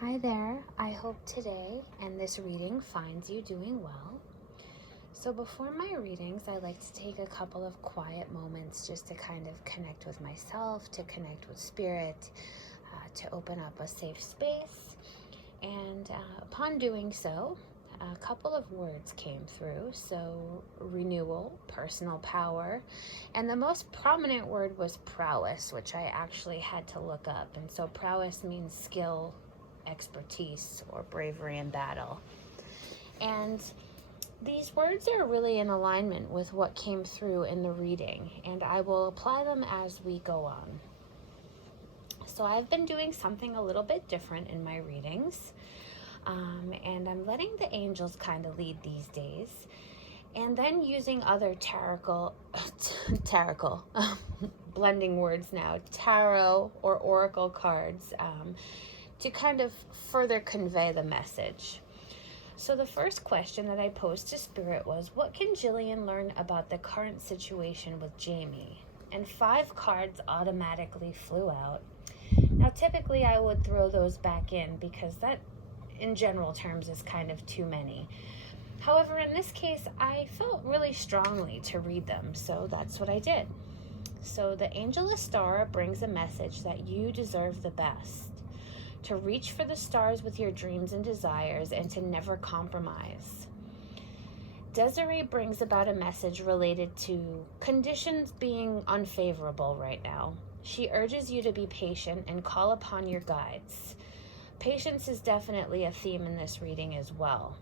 Hi there. I hope today and this reading finds you doing well. So before my readings, I like to take a couple of quiet moments just to kind of connect with myself, to connect with spirit, to open up a safe space. And upon doing so, a couple of words came through. So renewal, personal power, and the most prominent word was prowess, which I actually had to look up. And so prowess means skill, expertise, or bravery in battle. And these words are really in alignment with what came through in the reading, and I will apply them as we go on. So I've been doing something a little bit different in my readings, and I'm letting the angels kind of lead these days, and then using other tarot, blending words now, tarot or oracle cards, to kind of further convey the message. So the first question that I posed to Spirit was, what can Jillian learn about the current situation with Jamie? And 5 cards automatically flew out. Now typically I would throw those back in because that in general terms is kind of too many. However, in this case, I felt really strongly to read them, so that's what I did. So the Angel Astara brings a message that you deserve the best, to reach for the stars with your dreams and desires, and to never compromise. Desiree brings about a message related to conditions being unfavorable right now. She urges you to be patient and call upon your guides. Patience is definitely a theme in this reading as well.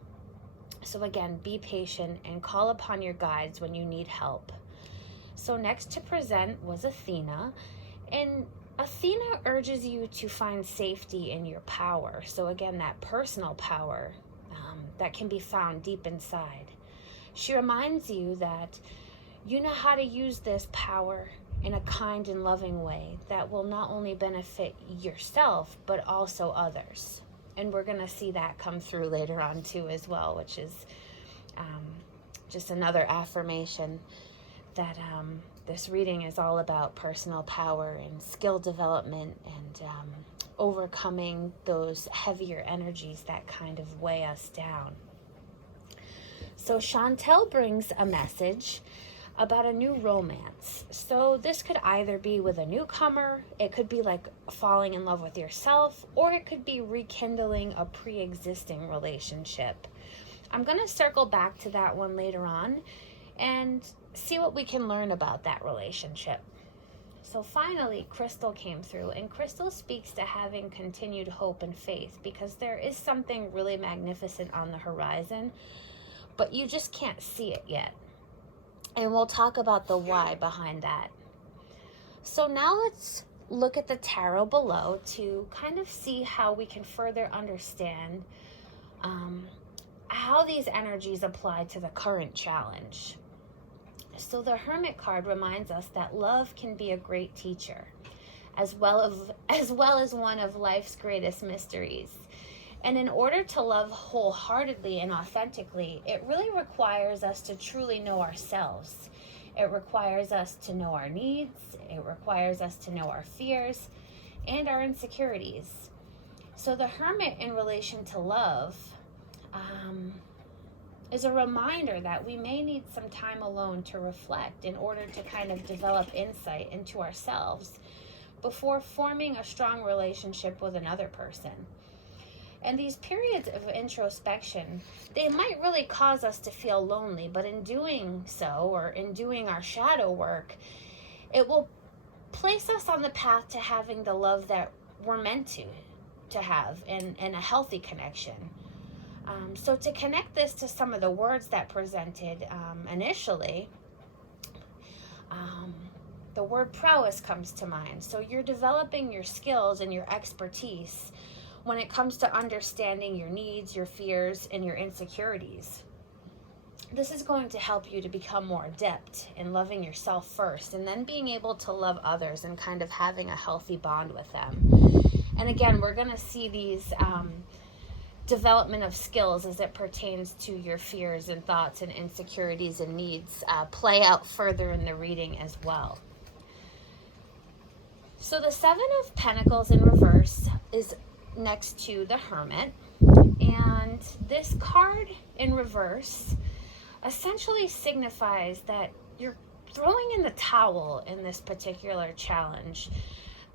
So again, be patient and call upon your guides when you need help. So next to present was Athena, and Athena urges you to find safety in your power. So again, that personal power that can be found deep inside. She reminds you that you know how to use this power in a kind and loving way that will not only benefit yourself, but also others. And we're going to see that come through later on too as well, which is just another affirmation that this reading is all about personal power and skill development and overcoming those heavier energies that kind of weigh us down. So Chantel brings a message about a new romance. So this could either be with a newcomer, it could be like falling in love with yourself, or it could be rekindling a pre-existing relationship. I'm going to circle back to that one later on and see what we can learn about that relationship. So finally, Crystal came through, and Crystal speaks to having continued hope and faith because there is something really magnificent on the horizon, but you just can't see it yet. And we'll talk about the why behind that. So now let's look at the tarot below to kind of see how we can further understand how these energies apply to the current challenge. So the Hermit card reminds us that love can be a great teacher, as well as one of life's greatest mysteries. And in order to love wholeheartedly and authentically, it really requires us to truly know ourselves. It requires us to know our needs. It requires us to know our fears and our insecurities. So the Hermit in relation to love is a reminder that we may need some time alone to reflect in order to kind of develop insight into ourselves before forming a strong relationship with another person. And these periods of introspection, they might really cause us to feel lonely, but in doing so, or in doing our shadow work, it will place us on the path to having the love that we're meant to have in a healthy connection. So to connect this to some of the words that presented initially, the word prowess comes to mind. So you're developing your skills and your expertise when it comes to understanding your needs, your fears, and your insecurities. This is going to help you to become more adept in loving yourself first, and then being able to love others and kind of having a healthy bond with them. And again, we're going to see these development of skills as it pertains to your fears and thoughts and insecurities and needs play out further in the reading as well. So the 7 of Pentacles in reverse is next to the Hermit. And this card in reverse essentially signifies that you're throwing in the towel in this particular challenge,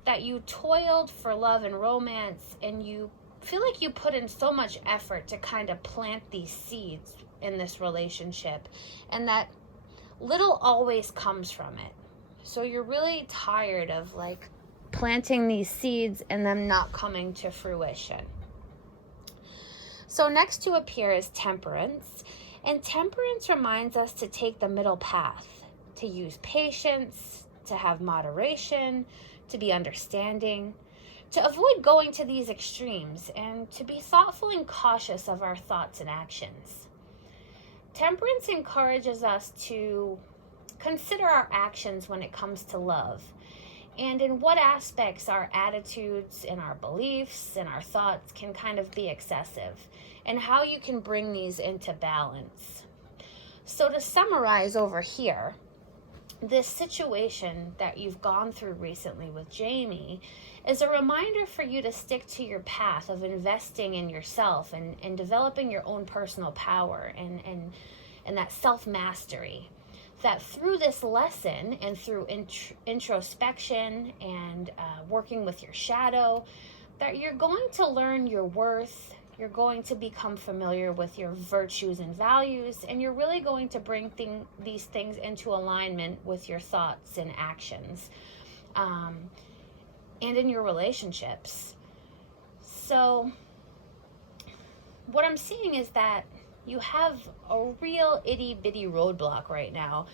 that you toiled for love and romance, and you feel like you put in so much effort to kind of plant these seeds in this relationship, and that little always comes from it. So you're really tired of like planting these seeds and them not coming to fruition. So next to appear is Temperance, and Temperance reminds us to take the middle path, to use patience, to have moderation, to be understanding, to avoid going to these extremes, and to be thoughtful and cautious of our thoughts and actions. Temperance encourages us to consider our actions when it comes to love, and in what aspects our attitudes and our beliefs and our thoughts can kind of be excessive, and how you can bring these into balance. So to summarize over here, this situation that you've gone through recently with Jamie is a reminder for you to stick to your path of investing in yourself and developing your own personal power and that self-mastery. That through this lesson and through introspection and working with your shadow, that you're going to learn your worth, you're going to become familiar with your virtues and values, and you're really going to bring these things into alignment with your thoughts and actions, and in your relationships. So what I'm seeing is that you have a real itty bitty roadblock right now,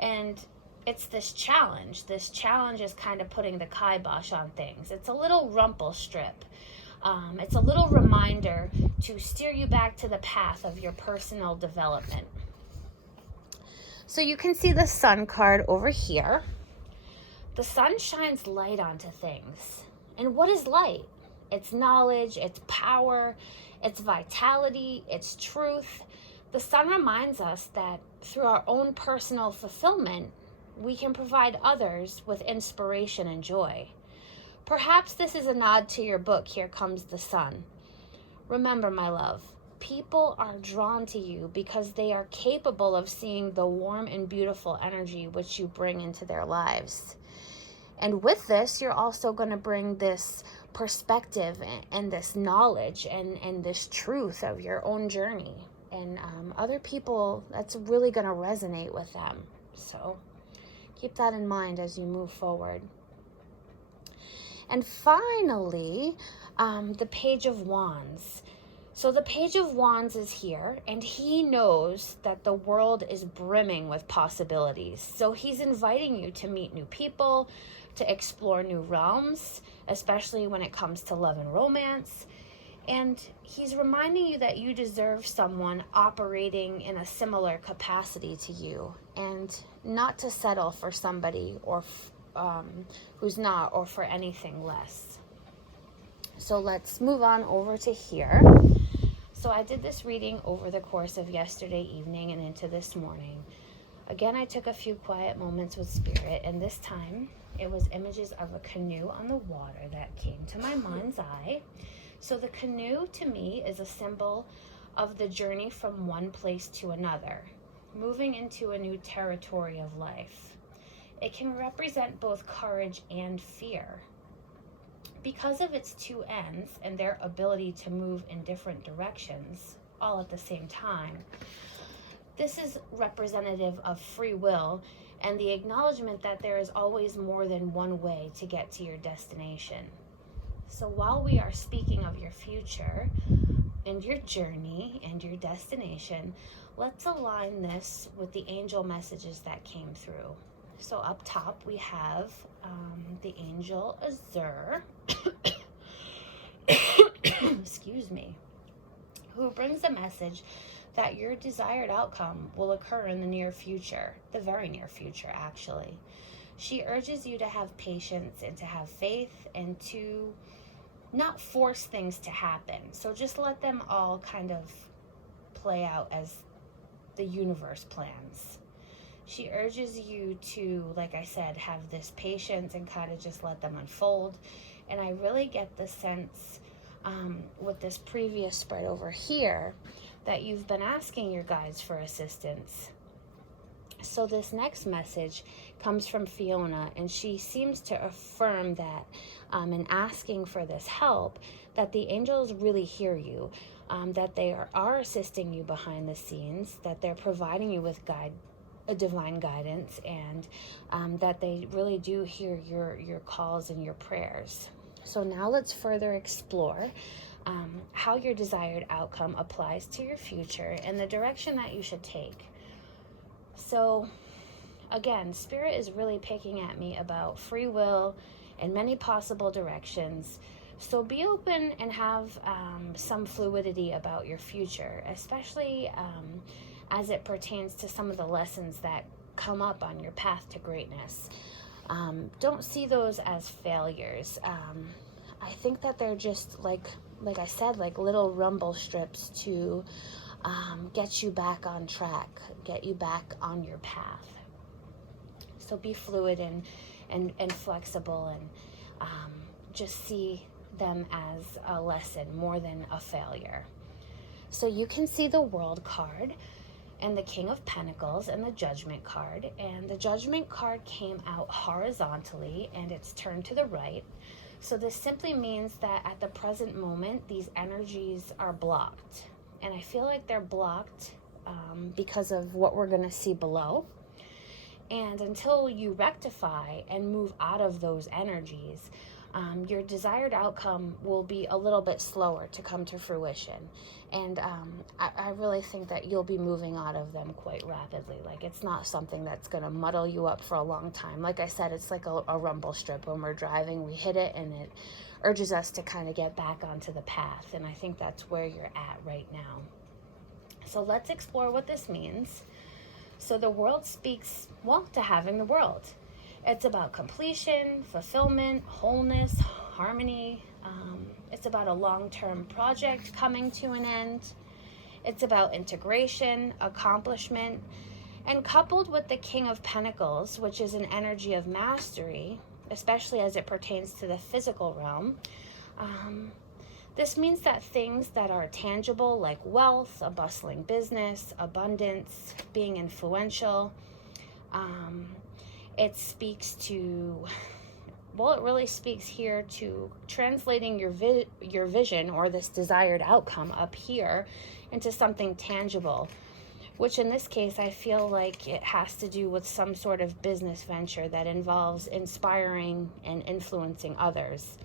and it's this challenge. This challenge is kind of putting the kibosh on things. It's a little rumple strip. It's a little reminder to steer you back to the path of your personal development. So you can see the Sun card over here. The sun shines light onto things. And what is light? It's knowledge, it's power, it's vitality, it's truth. The sun reminds us that through our own personal fulfillment, we can provide others with inspiration and joy. Perhaps this is a nod to your book, Here Comes the Sun. Remember, my love, people are drawn to you because they are capable of seeing the warm and beautiful energy which you bring into their lives. And with this, you're also going to bring this perspective and this knowledge and this truth of your own journey. And other people, that's really going to resonate with them. So keep that in mind as you move forward. And finally, the Page of Wands. So the Page of Wands is here, and he knows that the world is brimming with possibilities. So he's inviting you to meet new people, to explore new realms, especially when it comes to love and romance. And he's reminding you that you deserve someone operating in a similar capacity to you, and not to settle for somebody or who's not, or for anything less. So let's move on over to here. So I did this reading over the course of yesterday evening and into this morning. Again, I took a few quiet moments with Spirit, and this time it was images of a canoe on the water that came to my mind's eye. So the canoe to me is a symbol of the journey from one place to another, moving into a new territory of life. It can represent both courage and fear. Because of its two ends and their ability to move in different directions, all at the same time, this is representative of free will and the acknowledgement that there is always more than one way to get to your destination. So while we are speaking of your future and your journey and your destination, let's align this with the angel messages that came through. So up top we have the angel Azure, excuse me, who brings a message that your desired outcome will occur in the near future, the very near future actually. She urges you to have patience and to have faith and to not force things to happen. So just let them all kind of play out as the universe plans. She urges you to, like I said, have this patience and kind of just let them unfold. And I really get the sense with this previous spread over here, that you've been asking your guides for assistance. So this next message comes from Fiona, and she seems to affirm that in asking for this help, that the angels really hear you, that they are assisting you behind the scenes, that they're providing you with a divine guidance, and that they really do hear your calls and your prayers. So now let's further explore how your desired outcome applies to your future and the direction that you should take. So again, Spirit is really picking at me about free will in many possible directions. So be open and have some fluidity about your future, especially as it pertains to some of the lessons that come up on your path to greatness. Don't see those as failures. I think that they're just like I said, like little rumble strips to get you back on track, get you back on your path. So be fluid and flexible, and just see them as a lesson more than a failure. So you can see the World card and the King of Pentacles and the Judgment card, and the Judgment card came out horizontally and it's turned to the right. So this simply means that at the present moment these energies are blocked, and I feel like they're blocked because of what we're going to see below. And until you rectify and move out of those energies, your desired outcome will be a little bit slower to come to fruition. And I really think that you'll be moving out of them quite rapidly. Like, it's not something that's going to muddle you up for a long time. Like I said, it's like a rumble strip. When we're driving, we hit it and it urges us to kind of get back onto the path. And I think that's where you're at right now. So let's explore what this means. So the world speaks, well, to having the world. It's about completion, fulfillment, wholeness, harmony. It's about a long-term project coming to an end. It's about integration, accomplishment, and coupled with the King of Pentacles, which is an energy of mastery, especially as it pertains to the physical realm. This means that things that are tangible, like wealth, a bustling business, abundance, being influential, it speaks to, well, it really speaks here to translating your vision or this desired outcome up here into something tangible, which in this case, I feel like it has to do with some sort of business venture that involves inspiring and influencing others.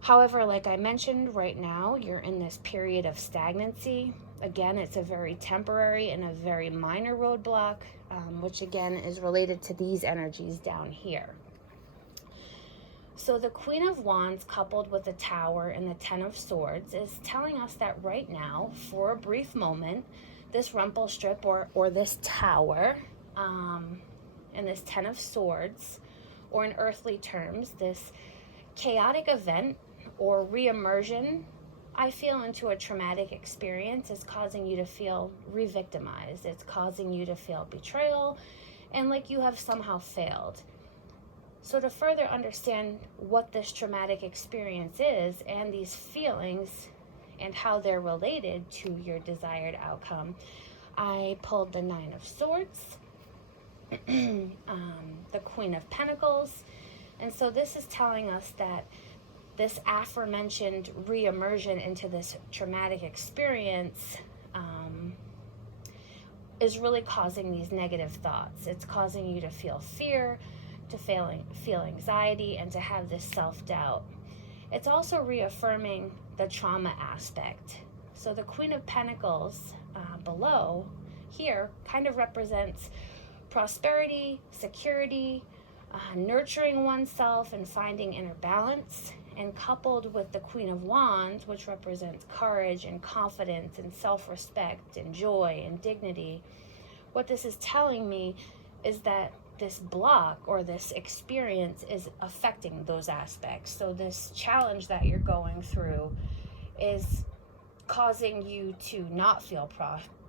However, like I mentioned, right now, you're in this period of stagnancy. Again, it's a very temporary and a very minor roadblock, which again is related to these energies down here. So the Queen of Wands coupled with the Tower and the Ten of Swords is telling us that right now, for a brief moment, this rumple strip or this Tower and this Ten of Swords, or in earthly terms, this chaotic event or re-immersion, I feel, into a traumatic experience is causing you to feel re-victimized. It's causing you to feel betrayal and like you have somehow failed. So to further understand what this traumatic experience is and these feelings and how they're related to your desired outcome, I pulled the Nine of Swords, the Queen of Pentacles. And so this is telling us that this aforementioned re-immersion into this traumatic experience is really causing these negative thoughts. It's causing you to feel fear, to feel anxiety, and to have this self-doubt. It's also reaffirming the trauma aspect. So the Queen of Pentacles below here kind of represents prosperity, security, nurturing oneself and finding inner balance, and coupled with the Queen of Wands, which represents courage and confidence and self-respect and joy and dignity. What this is telling me is that this block or this experience is affecting those aspects. So this challenge that you're going through is causing you to not feel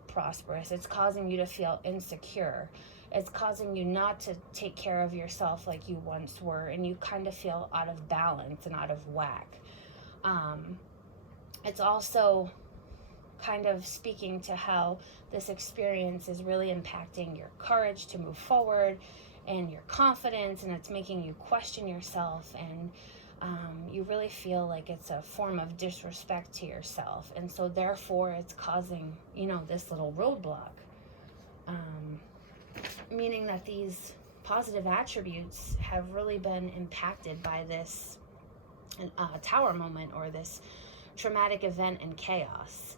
prosperous. It's causing you to feel insecure. It's causing you not to take care of yourself like you once were, and you kind of feel out of balance and out of whack. It's also kind of speaking to how this experience is really impacting your courage to move forward and your confidence, and it's making you question yourself, and you really feel like it's a form of disrespect to yourself, and so therefore it's causing, this little roadblock, meaning that these positive attributes have really been impacted by this tower moment, or this traumatic event and chaos.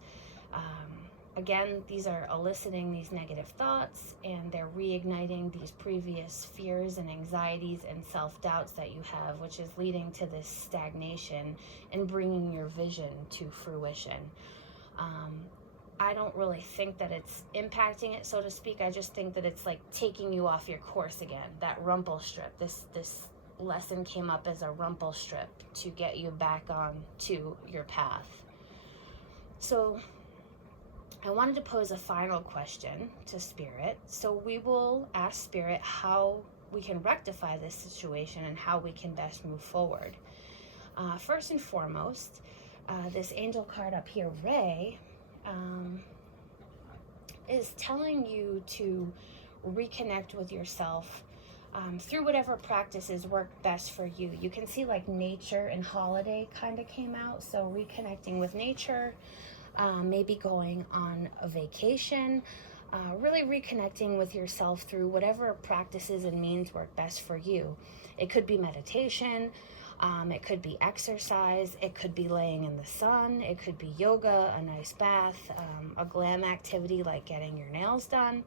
Again, these are eliciting these negative thoughts, and they're reigniting these previous fears and anxieties and self-doubts that you have, which is leading to this stagnation and bringing your vision to fruition. I don't really think that it's impacting it, so to speak. I just think that it's like taking you off your course again. That rumple strip, this lesson came up as a rumple strip to get you back on to your path. So I wanted to pose a final question to Spirit. So we will ask Spirit how we can rectify this situation and how we can best move forward. First and foremost, this angel card up here, Ray, is telling you to reconnect with yourself through whatever practices work best for you. You can see like nature and holiday kind of came out. So reconnecting with nature, maybe going on a vacation, really reconnecting with yourself through whatever practices and means work best for you. It could be meditation, it could be exercise, it could be laying in the sun, it could be yoga, a nice bath, a glam activity like getting your nails done.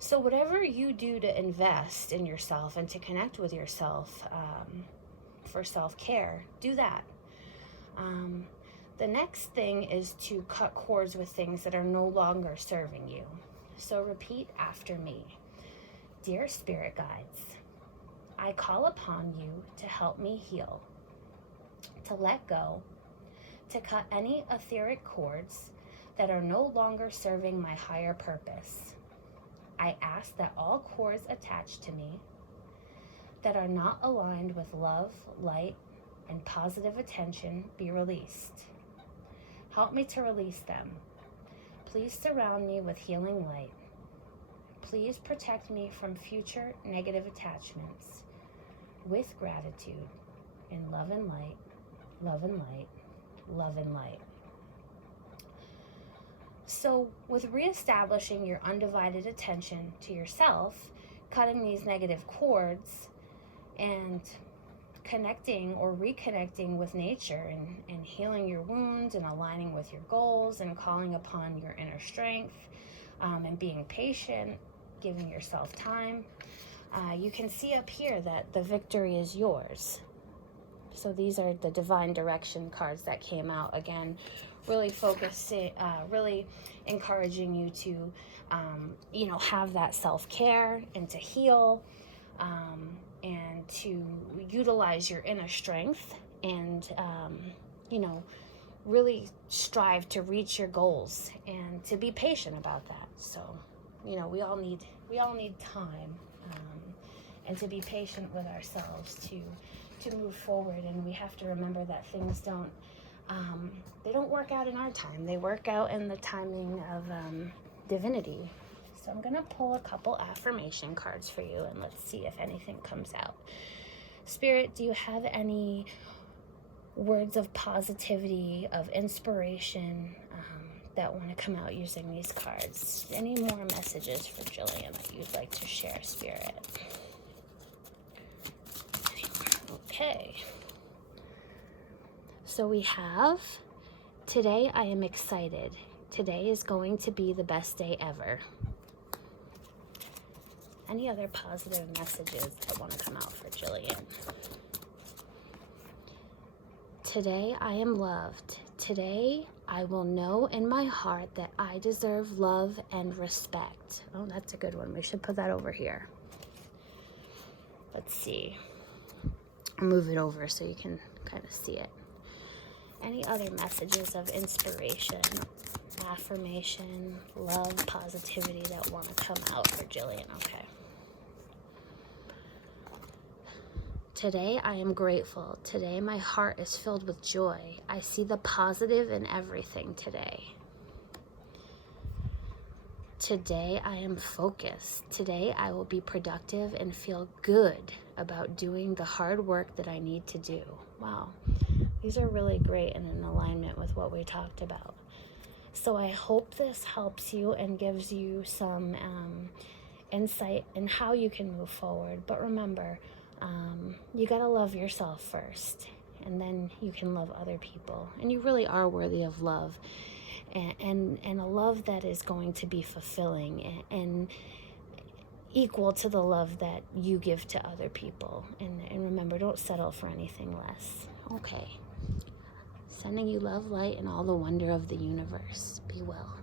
So whatever you do to invest in yourself and to connect with yourself for self-care, do that. The next thing is to cut cords with things that are no longer serving you. So repeat after me. Dear Spirit Guides, I call upon you to help me heal, to let go, to cut any etheric cords that are no longer serving my higher purpose. I ask that all cords attached to me that are not aligned with love, light, and positive attention be released. Help me to release them. Please surround me with healing light. Please protect me from future negative attachments. With gratitude, in love and light, love and light, love and light. So with reestablishing your undivided attention to yourself, cutting these negative cords, and connecting or reconnecting with nature, and healing your wounds and aligning with your goals and calling upon your inner strength, and being patient, giving yourself time, you can see up here that the victory is yours. So these are the divine direction cards that came out. Again, really focusing, really encouraging you to, have that self-care and to heal, and to utilize your inner strength, and, really strive to reach your goals and to be patient about that. So, we all need time, and to be patient with ourselves to move forward. And we have to remember that things don't work out in our time. They work out in the timing of divinity. So I'm gonna pull a couple affirmation cards for you, and let's see if anything comes out. Spirit, do you have any words of positivity, of inspiration, that want to come out using these cards? Any more messages for Jillian that you'd like to share, Spirit? Okay. So we have, today I am excited. Today is going to be the best day ever. Any other positive messages that want to come out for Jillian? Today I am loved. Today I will know in my heart that I deserve love and respect. Oh, that's a good one. We should put that over here. Let's see. I'll move it over so you can kind of see it. Any other messages of inspiration, affirmation, love, positivity that want to come out for Jillian? Okay. Today I am grateful. Today my heart is filled with joy. I see the positive in everything today. Today I am focused. Today I will be productive and feel good about doing the hard work that I need to do. Wow, these are really great and in alignment with what we talked about. So I hope this helps you and gives you some insight in how you can move forward. But remember, you gotta love yourself first, and then you can love other people. And you really are worthy of love, and a love that is going to be fulfilling and equal to the love that you give to other people. And remember, don't settle for anything less. Okay. Sending you love, light, and all the wonder of the universe. Be well.